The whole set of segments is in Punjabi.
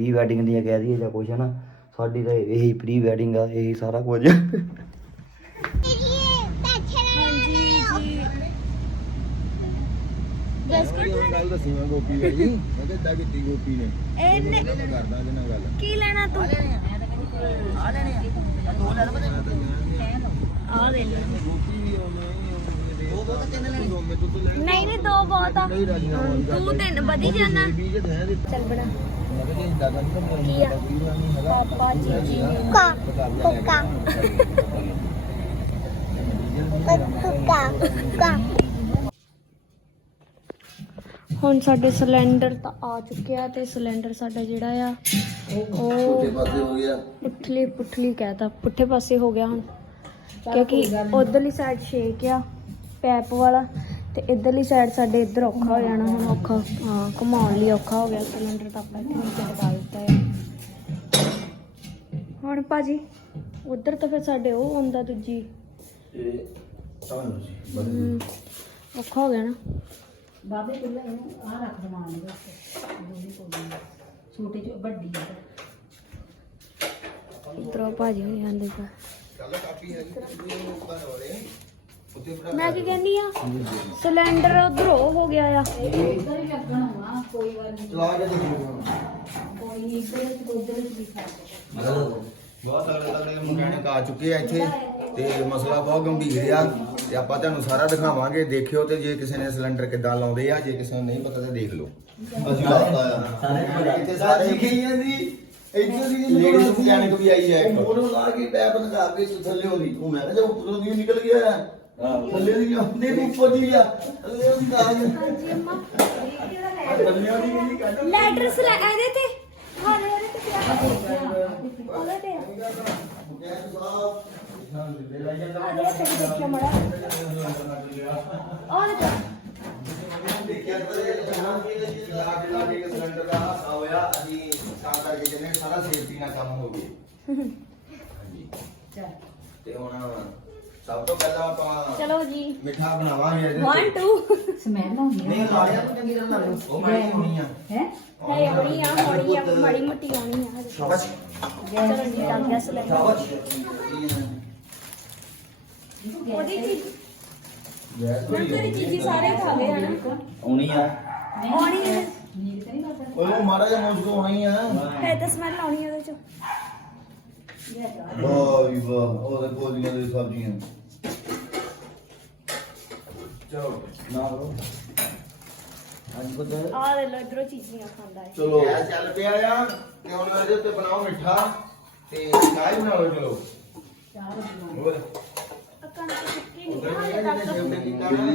ਪ੍ਰੀ ਵੈਡਿੰਗ ਦੀਆਂ ਕਹਿ ਦਈਏ ਜਾਂ ਕੁਛ ਹੈ ਨਾ ਸਾਡੀ ਤਾਂ ਇਹੀ ਪ੍ਰੀ ਵੈਡਿੰਗ ਆ ਇਹੀ ਸਾਰਾ ਕੁਝ। ਗੱਲ ਦੱਸੀ ਮੈਂ ਗੋਪੀ ਭਾਈ ਮੈਂ ਕਿੱਦਾਂ ਕੀਤੀ ਗੋਪੀ ਨੇ। ਇਹਨੇ ਕਰਦਾ ਇਹਦੇ ਨਾਲ ਗੱਲ। ਕੀ ਲੈਣਾ ਤੂੰ? ਆ ਲੈ ਗੋਪੀ ਵੀ ਆਉਣਾ ਹੀ ਆਉਣਾ ਉਹ ਬਹੁਤ ਕਿੰਨੇ ਲੈਣੇ। ਦੋ ਮੈਂ ਤੋਂ ਲੈ। ਨਹੀਂ ਨਹੀਂ ਦੋ ਬਹੁਤ ਆ। ਤੂੰ ਤਿੰਨ ਵਧੀ ਜਾਣਾ। ਦੇ। ਚੱਲ ਬਣਾ। ਪਾਪਾ ਜੀ ਕੁੱਕਾ ਹੁਣ ਸਾਡੇ ਸਿਲੰਡਰ ਤਾਂ ਆ ਚੁੱਕਿਆ ਤੇ ਸਿਲੰਡਰ ਸਾਡਾ ਜਿਹੜਾ ਆ ਉਹ ਪਾਸੇ ਹੋ ਗਿਆ। ਪੁੱਠਲੀ ਪੁੱਠਲੀ ਕਹਿਤਾ ਪੁੱਠੇ ਪਾਸੇ ਹੋ ਗਿਆ ਹੁਣ। ਕਿਉਂਕਿ ਉਧਰਲੀ ਸਾਈਡ ਛੇਕ ਆ ਪੈਪ ਵਾਲਾ। ਤੇ ਇਧਰਲੀ ਸਾਈਡ ਸਾਡੇ ਇੱਧਰ ਔਖਾ ਹੋ ਜਾਣਾ ਹੁਣ ਔਖਾ ਹਾਂ ਘੁਮਾਉਣ ਲਈ ਔਖਾ ਹੋ ਗਿਆ ਸਿਲੰਡਰ ਤਾਂ ਆਪਾਂ ਇੱਥੇ ਨੀਚੇ ਲਗਾ ਦਿੱਤਾ ਹੈ। ਹੁਣ ਭਾਜੀ ਉਧਰ ਤਾਂ ਫਿਰ ਸਾਡੇ ਉਹ ਹੁੰਦਾ ਦੂਜੀ। ਇਹ ਜੀ ਔਖਾ ਹੋ ਗਿਆ ਨਾ। ਬਾਬੇ ਕੋਲ ਆ ਰੱਖ ਦਵਾਂ ਦੇ ਦੋਨੇ ਕੋਲ ਛੋਟੇ ਚ ਵੱਡੀ ਆ। ਇਧਰੋਂ ਭਾਜੀ ਹੋਈ ਜਾਂਦੇ ਪਾ ਚੱਲ ਕਾਪੀ ਹੈ ਜੀ ਉਹ ਘਰ ਵਾਲੇ ਮੈਂ ਕੀ ਕਹਿੰਦੀ ਆ? ਸਿਲੰਡਰ ਉਧਰ ਹੋ ਗਿਆ ਆ। ਇੱਧਰ ਹੀ ਲੱਗਣਾ ਵਾ ਕੋਈ ਗੱਲ ਨਹੀਂ। ਚਲਾ ਕੇ ਦੇਖੋ। ਕੋਈ ਨਹੀਂ ਇੱਧਰ ਚ ਉੱਧਰ ਚ ਵੀ ਖਾ ਬਹੁਤ ਤਗੜੇ ਤਗੜੇ ਮਕੈਨਿਕ ਆ ਚੁੱਕੇ ਆ ਇੱਥੇ ਤੇ ਮਸਲਾ ਬਹੁਤ ਗੰਭੀਰ ਆ ਤੇ ਆਪਾਂ ਤੁਹਾਨੂੰ ਸਾਰਾ ਦਿਖਾਵਾਂਗੇ ਦੇਖਿਓ ਤੇ ਜੇ ਕਿਸੇ ਨੇ ਸਿਲੰਡਰ ਕਿੱਦਾਂ ਲਾਉਂਦੇ ਆ ਜੇ ਕਿਸੇ ਨੂੰ ਨਹੀਂ ਪਤਾ ਤਾਂ ਦੇਖ ਲਓ। ਸਾਰੇ ਸਾਰੇ ਗਈਆਂ ਦੀ ਲੇਡੀਜ਼ ਮਕੈਨਿਕ ਵੀ ਆਈ ਹੈ ਇੱਕ। ਉਹਨੂੰ ਲਾ ਕੇ ਪੈਪ ਲਗਾ ਕੇ ਥੱਲੇ ਉਹਦੀ ਉਹ ਮੈਂ ਕਿਹਾ ਜੇ ਉੱਪਰੋਂ ਦੀ ਨਿਕਲ ਗਿਆ। ਥੱਲੇ ਦੀ ਨਹੀਂ ਉੱਪਰ ਦੀ ਗਿਆ ਥੱਲੇ ਉਹਦੀ ਆ। ਗਿਆ ਹਾਂਜੀ ਅੰਮਾ। ਥੱਲੇ ਉਹਦੀ ਨਹੀਂ ਕੱਢ ਲੈਟਰ ਸਲਾ ਇਹਦੇ ਤੇ? ਹਾਂ ਇਹਦੇ ਤੇ ਪਿਆ ਉਹਦੇ ਤੇ ਆ। ਜਿਹੜਾ ਤੇ ਦੇਖਿਆ ਮੜਾ ਉਹ ਤੇ ਦੇਖਿਆ ਤੇ ਜਹਾਂ ਕੀ ਲਾ ਕੇ ਲਾ ਕੇ ਸਿਲੰਡਰ ਦਾ ਹਾਸਾ ਹੋਇਆ ਅਸੀਂ ਤਾਂ ਕਰਕੇ ਕਹਿੰਦੇ ਸਾਰਾ ਸੇਫਟੀ ਨਾਲ ਕੰਮ ਹੋ ਗਿਆ। ਹਾਂਜੀ। ਚੱਲ ਤੇ ਹੁਣ ਸਭ ਤੋਂ ਪਹਿਲਾਂ ਆਪਾਂ ਚਲੋ ਜੀ ਮਿੱਠਾ ਬਣਾਵਾਂਗੇ ਇਹਦੇ 1 2 ਸਮੈਲ ਆਉਂਦੀ ਨਹੀਂ ਲਾੜਿਆ ਨੂੰ ਚੰਗੀ ਤਰ੍ਹਾਂ ਲਾ ਲਓ ਉਹ ਮੈਂ ਹੋਣੀ ਆ ਹੈ ਹੈ ਆਉਣੀ ਆ ਹੌਲੀ ਆ ਮਾੜੀ ਮੋਟੀ ਆਉਣੀ ਆ ਹਜੇ। ਸ਼ਾਬਾਸ਼ ਚਲੋ ਜੀ ਲੱਗ ਗਿਆ ਸਿਲੰਡਰ ਸ਼ਾਬਾਸ਼ ਉਹਦੀ ਚੀਜ਼ ਨੰਬਰ ਚੀਜ਼ੀ ਸਾਰੇ ਖਾ ਗਏ ਹਨ ਆਉਣੀ ਆ ਆਉਣੀ ਹੈ ਨੀਲ ਤੇ ਨਹੀਂ ਕਰਦਾ ਉਹਨੂੰ ਮਾੜਾ ਜਿਹਾ ਮੁੰਜ ਕੋ ਹੋਣੀ ਆ ਹੈ ਤਾਂ ਸਮੈਲ ਆਉਣੀ ਉਹਦੇ ਚੋਂ ਵਾਹ ਵੀ ਵਾਹ ਉਹਦੇ ਗੋਲੀਆਂ ਦੇ ਸਬਜ਼ੀਆਂ ਚਲੋ ਨਾ ਲੋ ਹਾਂਜੀ ਪੁੱਤ। ਆ ਲੈ ਲੋ ਇਧਰੋਂ ਚੀਜ਼ੀਆਂ ਖਾਂਦਾ ਹੈ ਚਲੋ। ਇਹ ਚੱਲ ਪਿਆ ਆ ਤੇ ਹੁਣ ਇਹਦੇ ਉੱਤੇ ਬਣਾਓ ਮਿੱਠਾ ਤੇ ਚਾਹ ਹੀ ਬਣਾ ਲਓ ਚਲੋ ਹੋਰ? ਕਣਕ ਸੁੱਕੀ ਨਹੀਂ ਉਧਰ ਹਾਲੇ ਤੱਕ।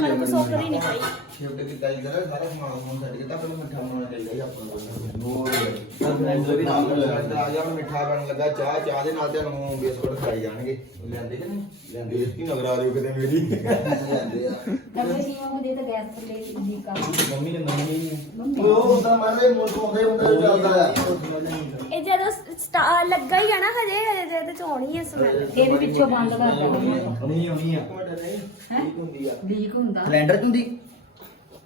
ਕਣਕ ਸੁੱਕਦੀ ਨਹੀਂ ਪਈ। ਸ਼ਿਫਟ ਕੀਤਾ ਇਧਰ ਸਾਰਾ ਸਮਾਨ ਸਮੂਨ ਛੱਡ ਕੇ ਤਾਂ ਪਹਿਲਾਂ ਮਿੱਠਾ ਬਣਾਉਣਾ ਚਾਹੀਦਾ ਸੀ ਆਪਾਂ ਨੂੰ। ਹੋਰ। ਸਿਲੰਡਰ ਵੀ ਨਾਲ ਆ ਜਾ ਹੁਣ ਮਿੱਠਾ ਬਣਨ ਲੱਗਾ ਚਾਹ ਚਾਹ ਦੇ ਨਾਲ ਤੁਹਾਨੂੰ ਬਿਸਕੁਟ ਖਾਈ ਜਾਣਗੇ। ਲੈਂਦੇ ਕਿ ਨਹੀਂ? ਲੈਂਦੇ ਇਸ ਕੀ ਨਗਰ ਆ ਰਹੀ ਕਿਤੇ ਮੇਰੀ? ਜਾਂਦੇ ਆ। ਡੱਬੇ ਸੀਮਾ ਹੁੰਦੇ ਤਾਂ ਗੈਸ ਥੱਲੇ ਲੀਕ ਆ ਮੰਮੀ ਨੇ ਮੰਮੀ? ਉਹ ਉਹਦਾ ਮਾਰੇ ਮੁਲਕ ਹੁੰਦੇ ਹੁੰਦੇ ਚੱਲਦਾ ਆ। ਇਹ ਜਦੋਂ ਲੱਗਾ ਹੀ ਆ ਨਾ ਹਜੇ ਹਜੇ ਤੇ ਚ ਆਉਣੀ ਹੈ ਸਮੈਲ ਇਹਦੇ ਪਿੱਛੋਂ ਬੰਦ ਕਰ ਦੇਣਾ ਨਹੀਂ ਆਉਣੀ ਆ ਹੈ? ਹੁੰਦੀ ਆ। ਲੀਕ ਹੁੰਦਾ। ਸਿਲੰਡਰ ਹੁੰਦੀ?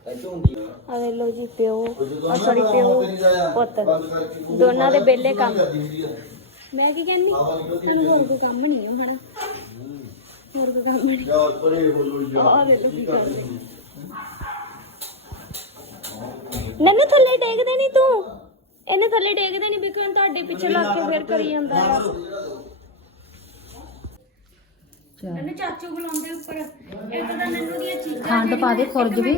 ਆ ਲੋ ਜੀ ਪਿਓ ਆ ਸੌਰੀ ਪਿਓ ਪੁੱਤ। ਦੋਨਾਂ ਦੇ ਬੇਲੇ ਕੰਮ। ਮੈਂ ਕੀ ਕਹਿੰਦੀ? ਤੁਹਾਨੂੰ ਹੋਰ ਕੋਈ ਕੰਮ ਨਹੀਂ ਹੋ ਹਨਾ? ਹੋਰ ਕੋਈ ਕੰਮ ਨਹੀਂ। ਯਾਰ ਪਰੇ ਬੋਲੋ ਆ ਵੇ ਲੋ ਕੀ ਕਰਦੇ ਨੰਨੂ ਥੱਲੇ ਡੇਗਦੇ ਨਹੀਂ ਤੂੰ। ਇਹਨੇ ਥੱਲੇ ਡੇਗਦੇ ਨਹੀਂ ਵੀ ਕਿਉਂ ਤੁਹਾਡੇ ਪਿੱਛੇ ਲੱਗ ਕੇ ਫੇਰ ਕਰੀ ਜਾਂਦਾ ਆ। ਨੰਨੂ ਚਾਚੂ ਬੁਲਾਉਂਦੇ ਉੱਪਰ। ਇੱਕ ਤਾਂ ਨੰਨੂ ਦੀਆਂ ਚੀਜ਼ਾਂ ਖੰਡ ਪਾ ਦੇ ਖੁਰਜ ਵੀ।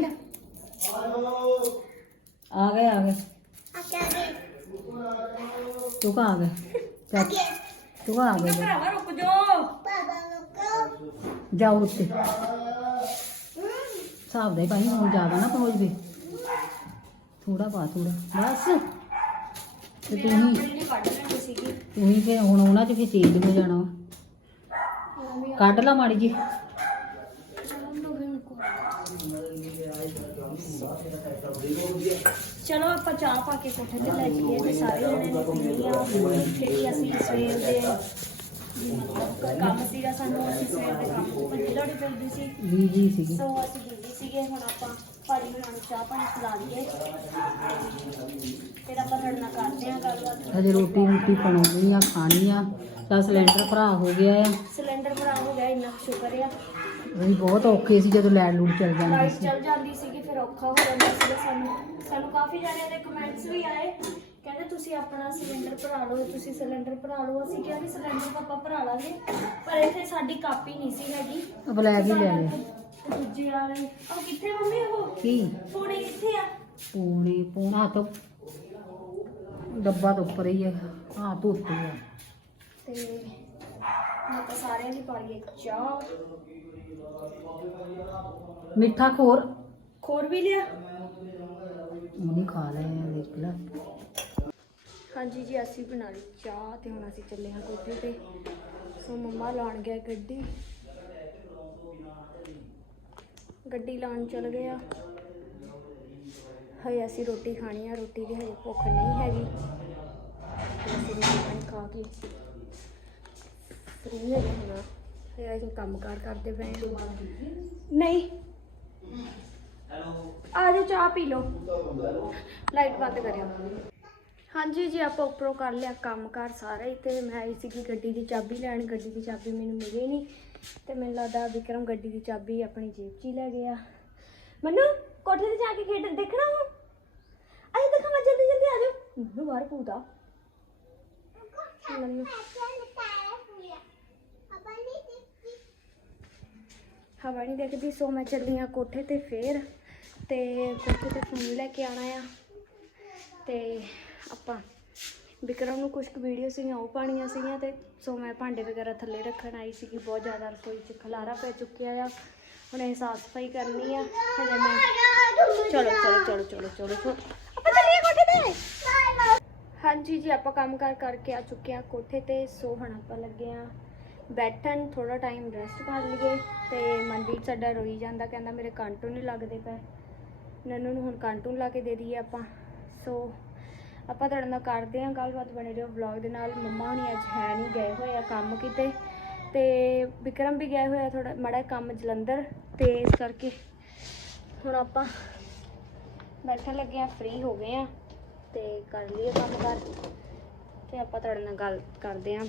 ਆ ਗਏ ਆ ਗਏ। ਤੂੰ ਕਾ ਆ ਗਿਆ ਚੱਲ। ਤੂੰ ਕਾ ਆ ਗਿਆ ਜਾ। ਭਰਾਵਾ ਰੁਕ। ਜਾਓ ਜਾਓ ਉੱਤੇ। ਹਿਸਾਬ ਦਾ ਪਾਣੀ ਹੁਣ ਜ਼ਿਆਦਾ ਨਾ ਪਹੁੰਚ ਜਵੇ ਥੋੜਾ ਪਾ ਥੋੜਾ ਬਸ। ਤੇ ਤੂੰ ਹੀ। ਜਿਹੜੀ ਕੱਢ ਲੈਣੀ ਸੀਗੀ ਤੂੰ ਹੀ ਫਿਰ ਹੁਣ ਉਹਨਾਂ ਚ ਵੀ ਤੇਜ਼ ਹੋ ਜਾਣਾ ਵਾ। ਕੱਢ ਲਾ ਮਾੜੀ ਜੀ ਚਲੋ ਆਪਾਂ ਚਾਹ ਪਾ ਕੇ ਕੋਠੇ ਤੇ ਲੈ ਜਾਈਏ ਤੇ ਸਾਰੇ ਜਣੇ ਨੇ ਪੀਣੀ ਆ ਜਿਹੜੀ ਅਸੀਂ ਸਵੇਰ ਦੇ ਕੰਮ ਸੀਗਾ ਸਾਨੂੰ ਅਸੀਂ ਸਵੇਰ ਦੇ ਕੰਮ ਤੋਂ ਭੱਜੀ ਦੌੜੀ ਫਿਰਦੀ ਸੀ। ਵੀ ਜੀ ਸੀਗੀ। ਸੋ ਅਸੀਂ ਬਿਜ਼ੀ ਸੀ ਲਈਏ ਹੁਣ ਆਪਾਂ ਭਾਜੀ ਹੁਣਾਂ ਨੂੰ ਚਾਹ ਪਾਣੀ ਖਿਲਾ ਲਈਏ। ਫਿਰ ਆਪਾਂ ਤੁਹਾਡੇ ਨਾਲ ਕਰਦੇ ਹਾਂ ਗੱਲਬਾਤ। ਹਜੇ ਰੋਟੀ ਰੋਟੀ ਬਣਾਉਣੀ ਆ ਖਾਣੀ ਆ। ਤਾਂ ਸਿਲੰਡਰ ਭਰਾ ਹੋ ਗਿਆ ਆ ਸਿਲੰਡਰ ਭਰਾ ਹੋ ਗਿਆ ਇੰਨਾ ਕੁ ਸ਼ੁਕਰ ਆ। ਅਸੀਂ ਬਹੁਤ ਔਖੇ ਸੀ ਜਦੋਂ ਲੈਟ ਲੂਟ ਚੱਲ ਜਾਂਦੀ ਲਾਈਟ ਸੀ। ਚੱਲ ਜਾਂਦੀ ਸੀਗੀ ਫਿਰ ਔਖਾ ਹੋ ਜਾਂਦਾ ਸੀਗਾ ਸਾਨੂੰ। ਸਾਨੂੰ ਕਾਫੀ ਜਣਿਆਂ ਦੇ ਕਮੈਂਟਸ ਵੀ ਆਏ। ਕਹਿੰਦੇ ਤੁਸੀਂ ਆਪਣਾ ਸਿਲੰਡਰ ਭਰਾ ਲਓ ਤੁਸੀਂ ਸਿਲੰਡਰ ਭਰਾ ਲਓ। ਅਸੀਂ ਕਿਹਾ ਵੀ ਸਿਲੰਡਰ ਤਾਂ ਆਪਾਂ ਭਰਾ ਲਾਂਗੇ ਪਰ ਇੱਥੇ ਸਾਡੀ ਕਾਪੀ ਨਹੀਂ ਸੀ ਹੈਗੀ। ਬਲੈਕ ਹੀ ਲੈ ਤੇ ਦੂਜੇ ਵਾਲੇ ਉਹ ਕਿੱਥੇ ਮੰਮੀ ਉਹ? ਕੀ? ਫੋਨੇ ਕਿੱਥੇ ਆ? ਪੂਣੀ ਪੂਣਾ ਤੋਂ ਡੱਬਾ ਤੋਂ ਉੱਪਰ ਹੀ ਹੈ ਹਾਂ ਆ। ਤੇ ਸਾਰਿਆਂ ਦੀ ਪਾਈਏ ਚਾਹ। ਮਿੱਠਾ ਖੋਰ। ਖੋਰ ਵੀ ਲਿਆ? ਉਹਨੇ ਖਾ ਲਿਆ ਦੇਖ ਲੈ। ਹਾਂਜੀ ਜੀ ਅਸੀਂ ਬਣਾ ਲਈ ਚਾਹ ਤੇ ਹੁਣ ਅਸੀਂ ਚੱਲੇ ਹਾਂ ਕੋਠੇ ਤੇ। ਸੋ ਮੰਮਾ ਲਾਉਣ ਗਿਆ ਗੱਡੀ। ਗੱਡੀ ਲਾਉਣ ਚਲ ਗਿਆ ਹਜੇ ਅਸੀਂ ਰੋਟੀ ਖਾਣੀ ਆ ਰੋਟੀ ਦੀ ਹਜੇ ਭੁੱਖ ਨਹੀਂ ਹੈਗੀ। ਅਸੀਂ ਰੋਟੀ ਖਾ ਕੇ ਫ੍ਰੀ ਹੋ ਗਏ ਹੁਣ। ਹਜੇ ਅਸੀਂ ਕੰਮ ਕਾਰ ਕਰਦੇ ਪਏ ਹਾਂ ਨਹੀਂ ਆ ਜਾਓ, ਚਾਹ ਪੀ ਲਓ। ਲਾਈਟ ਬੰਦ ਕਰਿਓ। ਹਾਂਜੀ ਜੀ, ਆਪਾਂ ਉੱਪਰੋਂ ਕਰ ਲਿਆ ਕੰਮ ਕੰਮਕਾਰ ਸਾਰਾ ਹੀ, ਤੇ ਮੈਂ ਆਈ ਸੀਗੀ ਗੱਡੀ ਦੀ ਚਾਬੀ ਲੈਣ। ਗੱਡੀ ਦੀ ਚਾਬੀ ਮੈਨੂੰ ਮਿਲੀ ਨਹੀਂ ਤੇ ਮੈਨੂੰ ਲੱਗਦਾ ਵਿਕਰਮ ਗੱਡੀ ਦੀ ਚਾਬੀ ਆਪਣੀ ਜੇਬ 'ਚ ਹੀ ਲੈ ਗਿਆ। ਮੈਨੂੰ, ਕੋਠੇ ਤੇ ਜਾ ਕੇ ਖੇਡ, ਦੇਖਣਾ ਹੋ ਆਈ ਦੇਖਾ, ਮੈਂ ਜਲਦੀ ਜਲਦੀ ਆ ਜਾਓ। ਮੈਨੂੰ ਬਾਹਰ ਪੂਦਾ ਮੈਨੂੰ। ਹਵਾ ਨਹੀਂ ਦੇਖਦੀ, ਸੋ ਮੈਂ ਚੱਲੀ ਆ ਕੋਠੇ ਤੇ ਫੇਰ। ਤੇ ਕੋਠੇ ਤੇ ਫੋਨ ਲੈ ਕੇ ਆਣਾ ਆ। ਤੇ ਆਪਾਂ ਵਿਕਰਮ ਨੂੰ ਕੁਝ ਕੁ ਵੀਡੀਓ ਸੀਗੀਆਂ, ਉਹ ਪਾਣੀਆਂ ਸੀਗੀਆਂ ਤੇ ਸੋ ਮੈਂ ਭਾਂਡੇ ਵਗੈਰਾ ਥੱਲੇ ਰੱਖਣ ਆਈ ਸੀਗੀ, ਬਹੁਤ ਜ਼ਿਆਦਾ ਰਸੋਈ 'ਚ ਖਲਾਰਾ ਪੈ ਚੁੱਕਿਆ ਆ। ਹੁਣ ਇਹ ਸਾਫ਼ ਸਫ਼ਾਈ ਕਰਨੀ ਆ, ਹਜੇ ਮੈਂ ਚਲੋ ਚਲੋ ਚਲੋ ਚਲੋ ਚਲੋ ਚਲੋ। ਆਪਾਂ ਚੱਲੀਏ ਕੋਠੇ ਤੇ? ਹਾਂਜੀ ਜੀ, ਆਪਾਂ ਕੰਮ ਕਾਰ ਕਰਕੇ ਆ ਚੁੱਕੇ ਆ ਕੋਠੇ ਤੇ, ਸੋ ਹੁਣ ਆਪਾਂ ਲੱਗੇ ਆ ਬੈਠਣ ਥੋੜਾ ਟਾਈਮ ਰੈਸਟ ਕਰ ਲਈਏ ਤੇ ਮਨਵੀਰ ਸਾਡਾ ਰੋਈ ਜਾਂਦਾ, ਕਹਿੰਦਾ ਮੇਰੇ ਕਾਂਟੂ ਨਹੀਂ ਲੱਗਦੇ ਪਏ। ਨਨੂ ਨੂੰ ਹੁਣ ਕਾਂਟੂਨ ਲਾ ਕੇ ਦੇ ਦਈਏ ਆਪਾਂ। ਸੋ ਆਪਾਂ ਤੁਹਾਡੇ ਨਾਲ ਕਰਦੇ ਹਾਂ ਗੱਲਬਾਤ, ਬਣੇ ਰਹੋ ਵਲੌਗ ਦੇ ਨਾਲ। ਮੰਮਾ ਹੁਣੀ ਅੱਜ ਹੈ ਨਹੀਂ ਗਏ ਹੋਏ ਆ ਕੰਮ ਕਿਤੇ। ਤੇ ਵਿਕਰਮ ਵੀ ਗਏ ਹੋਏ ਆ ਥੋੜਾ ਮੜਾ ਕੰਮ ਜਲੰਧਰ। ਤੇ ਇਸ ਕਰਕੇ ਹੁਣ ਆਪਾਂ ਬੈਠਣ ਲੱਗੇ ਆ ਫ੍ਰੀ ਹੋ ਗਏ ਆ ਤੇ ਕਰ ਲਈਏ ਕੰਮ ਕਰ। ਤੇ ਆਪਾਂ ਤੁਹਾਡੇ ਨਾਲ ਗੱਲ ਕਰਦੇ ਆ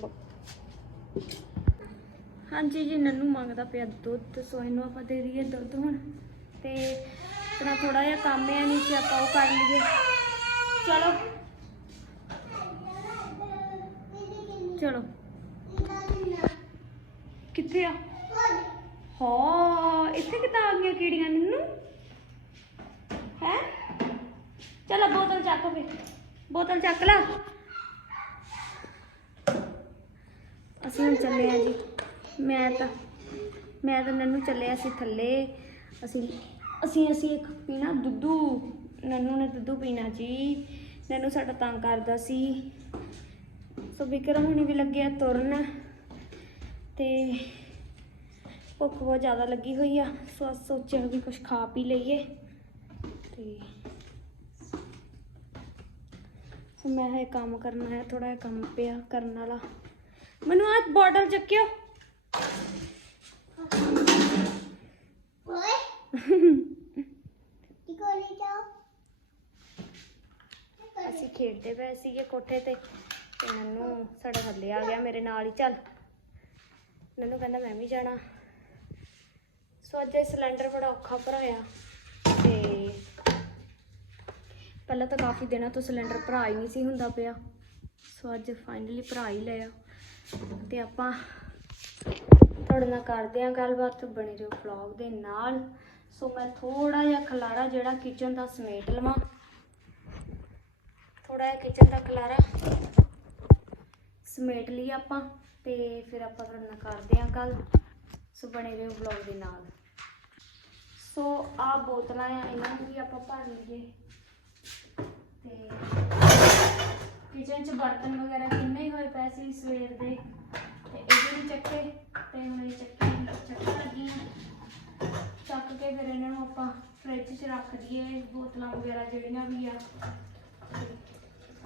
ਹਾਂਜੀ ਜੀ, ਨੰਨੂ ਮੰਗਦਾ ਪਿਆ ਦੁੱਧ। ਸੋ ਇਹਨੂੰ ਆਪਾਂ ਦੇ ਦਈਏ ਦੁੱਧ ਹੁਣ। ਤੇ ਆਪਣਾ ਥੋੜਾ ਜਿਹਾ ਕੰਮ ਹੈ ਨੀਚੇ ਆਪਾਂ ਉਹ ਕਰ ਲਈਏ। ਚਲੋ। ਚਲੋ। ਕਿੱਥੇ ਆ? ਹਾਂ, ਇੱਥੇ ਕਿੱਦਾਂ ਆ ਗਈਆਂ ਕੀੜੀਆਂ ਨੰਨੂ? ਹੈ? ਚਲੋ ਬੋਤਲ ਚੱਕ ਫੇ ਬੋਤਲ ਚੱਕ ਲੈ। ਅਸੀਂ ਹੁਣ ਚੱਲੇ ਆ ਜੀ। ਮੈਂ ਤਾਂ ਮੈਂ ਤਾਂ ਮੈਨੂੰ ਚੱਲੇ ਅਸੀਂ ਥੱਲੇ। ਅਸੀਂ ਅਸੀਂ ਅਸੀਂ ਇੱਕ ਪੀਣਾ ਦੁੱਧੂ ਨੰਨੂ ਨੇ ਦੁੱਧੂ ਪੀਣਾ ਜੀ। ਨੰਨੂ ਸਾਡਾ ਤੰਗ ਕਰਦਾ ਸੀ। ਸੋ ਵਿਕਰਮ ਹੁਣੀ ਵੀ ਲੱਗਿਆ ਤੁਰਨ। ਤੇ ਭੁੱਖ ਬਹੁਤ ਜ਼ਿਆਦਾ ਲੱਗੀ ਹੋਈ ਆ। ਸੋ ਅਸੀਂ ਸੋਚਿਆ ਵੀ ਕੁਝ ਖਾ ਪੀ ਲਈਏ। ਤੇ ਸੋ ਮੈਂ ਇਹ ਕੰਮ ਕਰਨਾ ਹੈ ਥੋੜਾ ਜਿਹਾ ਕੰਮ ਪਿਆ ਕਰਨ ਵਾਲਾ। ਮੈਨੂੰ ਆਹ ਬੋਟਲ ਚੱਕਿਓ। ਅਸੀਂ ਖੇਡਦੇ ਪਏ ਸੀਗੇ ਕੋਠੇ ਤੇ ਤੇ ਨੰਨੂ ਸਾਡਾ ਥੱਲੇ ਆ ਗਿਆ ਮੇਰੇ ਨਾਲ ਹੀ, ਚੱਲ। ਨੰਨੂ ਕਹਿੰਦਾ ਮੈਂ ਵੀ ਜਾਣਾ। ਸੋ ਅੱਜ ਇਹ ਸਿਲੰਡਰ ਬੜਾ ਔਖਾ ਭਰਾਇਆ ਤੇ ਪਹਿਲਾਂ ਤਾਂ ਕਾਫੀ ਦਿਨਾਂ ਤੋਂ ਸਿਲੰਡਰ ਭਰਾ ਹੀ ਨਹੀਂ ਸੀ ਹੁੰਦਾ ਪਿਆ। ਸੋ ਅੱਜ ਫਾਈਨਲੀ ਭਰਾ ਹੀ ਲਿਆ। ਤੇ ਆਪਾਂ ਤੁਹਾਡੇ ਨਾਲ ਕਰਦੇ ਹਾਂ ਗੱਲਬਾਤ, ਬਣੇ ਰਹੋ ਵਲੌਗ ਦੇ ਨਾਲ। ਸੋ ਮੈਂ ਥੋੜਾ ਜਿਹਾ ਖਲਾਰਾ ਜਿਹੜਾ ਕਿਚਨ ਦਾ ਸਮੇਟ ਲਵਾਂ। ਥੋੜਾ ਜਿਹਾ ਕਿਚਨ ਦਾ ਖਲਾਰਾ ਸਮੇਟ ਲਈ ਆਪਾਂ ਤੇ ਫਿਰ ਆਪਾਂ ਤੁਹਾਡੇ ਨਾਲ ਕਰਦੇ ਹਾਂ ਗੱਲ। ਸੋ ਬਣੇ ਰਹੋ ਵਲੌਗ ਦੇ ਨਾਲ। ਸੋ ਆ ਬੋਤਲਾਂ ਆ, ਇਹਨਾਂ ਨੂੰ ਵੀ ਆਪਾਂ ਭਰ ਲਈਏ। ਤੇ ਕਿਚਨ 'ਚ ਬਰਤਨ ਵਗੈਰਾ ਕਿੰਨੇ ਹੀ ਹੋਏ ਪਏ ਸੀ ਸਵੇਰ ਦੇ। ਤੇ ਇਹ ਵੀ ਚੱਕੇ, ਤੇ ਹੁਣ ਇਹ ਚੱਕੇ, ਚੱਕਣ ਲੱਗੀ ਚੱਕ ਕੇ ਫਿਰ ਇਹਨਾਂ ਨੂੰ ਆਪਾਂ ਫ੍ਰਿਜ 'ਚ ਰੱਖ ਦਈਏ, ਬੋਤਲਾਂ ਵਗੈਰਾ ਜਿਹੜੀਆਂ ਵੀ ਆ।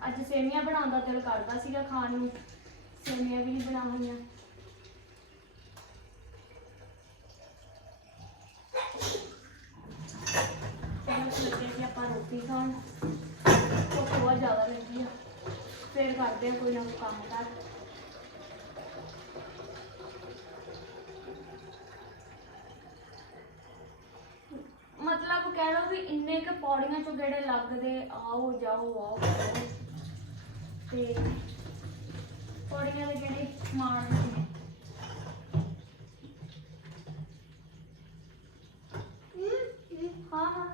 ਅੱਜ ਸੇਵੀਆਂ ਬਣਾਉਣ ਦਾ ਦਿਲ ਕਰਦਾ ਸੀਗਾ ਖਾਣ ਨੂੰ। ਸੇਵੀਆਂ ਵੀ ਨਹੀਂ ਬਣਾ ਲੱਗੇ ਸੀ ਆਪਾਂ ਰੋਟੀ ਖਾਣ। ਭੁੱਖ ਬਹੁਤ ਜ਼ਿਆਦਾ ਲੱਗੀ ਆ। ਫੇਰ ਕਰਦੇ ਆ ਕੋਈ ਨਾ ਕੋਈ ਕੰਮ ਕਰ। ਮਤਲਬ ਕਹਿ ਲਓ ਵੀ ਇੰਨੇ ਕੁ ਪੌੜੀਆਂ ਚੋਂ ਗੇੜੇ ਲੱਗਦੇ, ਆਓ ਜਾਓ, ਆਓ। ਤੇ ਪੌੜੀਆਂ ਦੇ ਗੇੜੇ ਮਾਰਦੇ ਨੇ ਹਾਂ ਹਾਂ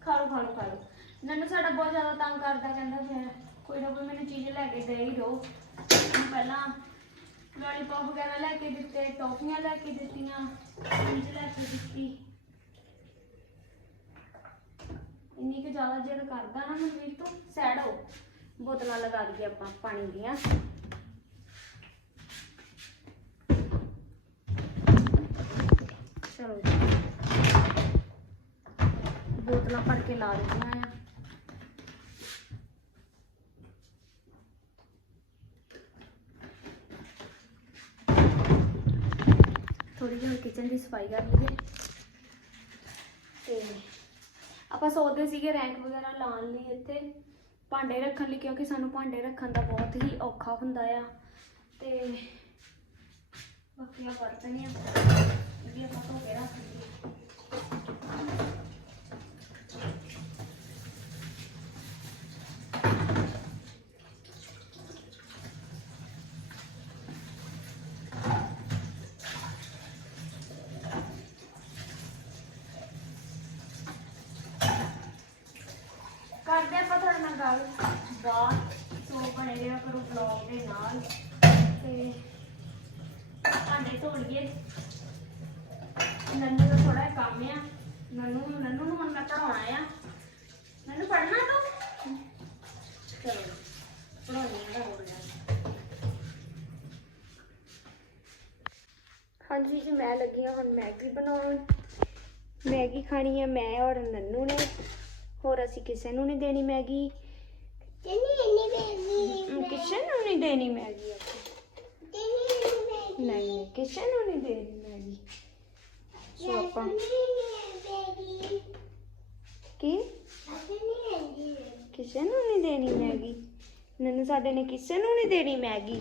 ਖਾ ਲਓ ਖਾ ਲਓ ਖਾ ਲਓ ਨੰਨੂ ਸਾਡਾ ਬਹੁਤ ਜ਼ਿਆਦਾ ਤੰਗ ਕਰਦਾ ਕਹਿੰਦਾ ਫਿਰ ਕੋਈ ਨਾ ਕੋਈ ਮੈਨੂੰ ਚੀਜ਼ ਲੈ ਕੇ ਦੇ ਹੀ ਦੋ ਪਹਿਲਾਂ ਲੋਲੀਪੌਪ ਵਗੈਰਾ ਲੈ ਕੇ ਦਿੱਤੇ ਟੌਫੀਆਂ ਲੈ ਕੇ ਦਿੱਤੀਆਂ ਚੀਜ਼ ਲੈ ਕੇ ਦਿੱਤੀ। ਇੰਨੀ ਕੁ ਜ਼ਿਆਦਾ ਜਿੱਦ ਕਰਦਾ ਨਾ ਮਨਵੀਰ ਤੋਂ, ਸੈਡ ਹੋ। ਬੋਤਲਾਂ ਲਗਾ ਦਈਏ ਆਪਾਂ ਪਾਣੀ ਦੀਆਂ। ਚਲੋ ਬੋਤਲਾਂ ਭਰ ਕੇ ਲਾ ਦਿੱਤੀਆਂ ਆ ਥੋੜੀ ਜਿਹੀ ਕਿਚਨ ਦੀ ਸਫ਼ਾਈ ਕਰ ਲਈਏ। ਤੇ ਆਪਾਂ ਸੋਚਦੇ ਸੀਗੇ, ਰੈਂਕ ਵਗੈਰਾ ਲਾਉਣ ਲਈ ਇੱਥੇ। ਭਾਂਡੇ ਰੱਖਣ ਲਈ, ਕਿਉਂਕਿ ਸਾਨੂੰ ਭਾਂਡੇ ਰੱਖਣ ਦਾ ਬਹੁਤ ਹੀ ਔਖਾ ਹੁੰਦਾ ਆ। ਤੇ ਬਾਕੀ ਆ ਬਰਤਨ ਆ। ਇਹ ਵੀ ਕੇ ਰੱਖ ਲਈਏ ਕਰਦੇ ਆਪਾਂ ਤੁਹਾਡੇ ਨਾਲ ਗੱਲ ਬਾਤ ਸੋ ਬਣੇ ਰਿਹਾ ਕਰੋ ਬਲੌਗ ਦੇ ਨਾਲ ਤੇ ਭਾਂਡੇ ਧੋ ਲਈਏ ਨੰਨੂ ਦਾ ਥੋੜਾ ਕੰਮ ਆ। ਨੰਨੂ ਨੰਨੂ ਨੂੰ ਹੁਣ ਮੈਂ ਪੜਾਉਣਾ ਆ। ਨੰਨੂ ਪੜਨਾ ਤੂੰ? ਚਲੋ ਪੜਾਉਣੀ ਦਾ ਹੋ ਗਿਆ ਹਾਂਜੀ ਜੀ ਮੈਂ ਲੱਗੀ ਹਾਂ ਹੁਣ ਮੈਗੀ ਬਣਾਉਣ। ਮੈਗੀ ਖਾਣੀ ਹੈ ਮੈਂ ਔਰ ਨੰਨੂ ਨੇ। ਹੋਰ ਅਸੀਂ ਕਿਸੇ ਨੂੰ ਨਹੀਂ ਦੇਣੀ ਮੈਗੀ। ਹਮ, ਕਿਸੇ ਨੂੰ ਨਹੀਂ ਦੇਣੀ ਮੈਗੀ ਅਸੀਂ। ਨਹੀਂ ਨਹੀਂ ਕਿਸੇ ਨੂੰ ਨਹੀਂ ਦੇਣੀ ਮੈਗੀ। ਸੋ ਆਪਾਂ ਕੀ? ਕਿਸੇ ਨੂੰ ਨਹੀਂ ਦੇਣੀ ਮੈਗੀ। ਨੰਨੂ ਸਾਡੇ ਨੇ ਕਿਸੇ ਨੂੰ ਨਹੀਂ ਦੇਣੀ ਮੈਗੀ।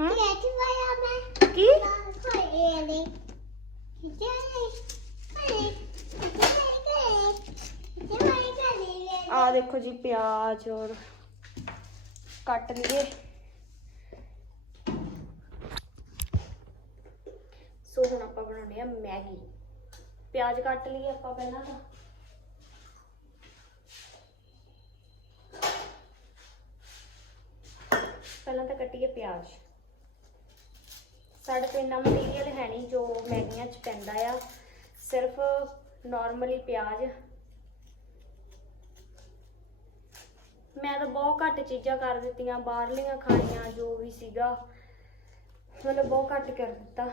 ਹਾਂ? ਕੀ? ਆ ਦੇਖੋ ਜੀ ਪਿਆਜ਼ ਔਰ ਕੱਟ ਲਈਏ। ਸੋ ਹੁਣ ਆਪਾਂ ਬਣਾਉਣੇ ਆ ਮੈਗੀ। ਪਿਆਜ਼ ਕੱਟ ਲਈਏ ਆਪਾਂ ਪਹਿਲਾਂ ਤਾਂ। ਪਹਿਲਾਂ ਤਾਂ ਕੱਟੀਏ ਪਿਆਜ਼। ਸਾਡੇ ਕੋਲ ਇੰਨਾ ਮਟੀਰੀਅਲ ਹੈ ਨਹੀਂ ਜੋ ਮੈਗੀਆਂ 'ਚ ਪੈਂਦਾ ਆ। ਸਿਰਫ ਨਾਰਮਲੀ ਪਿਆਜ਼। ਮੈਂ ਤਾਂ ਬਹੁਤ ਘੱਟ ਚੀਜ਼ਾਂ ਕਰ ਦਿੱਤੀਆਂ, ਬਾਹਰਲੀਆਂ ਖਾਣੀਆਂ, ਜੋ ਵੀ ਸੀਗਾ। ਮਤਲਬ ਬਹੁਤ ਘੱਟ ਕਰ ਦਿੱਤਾ।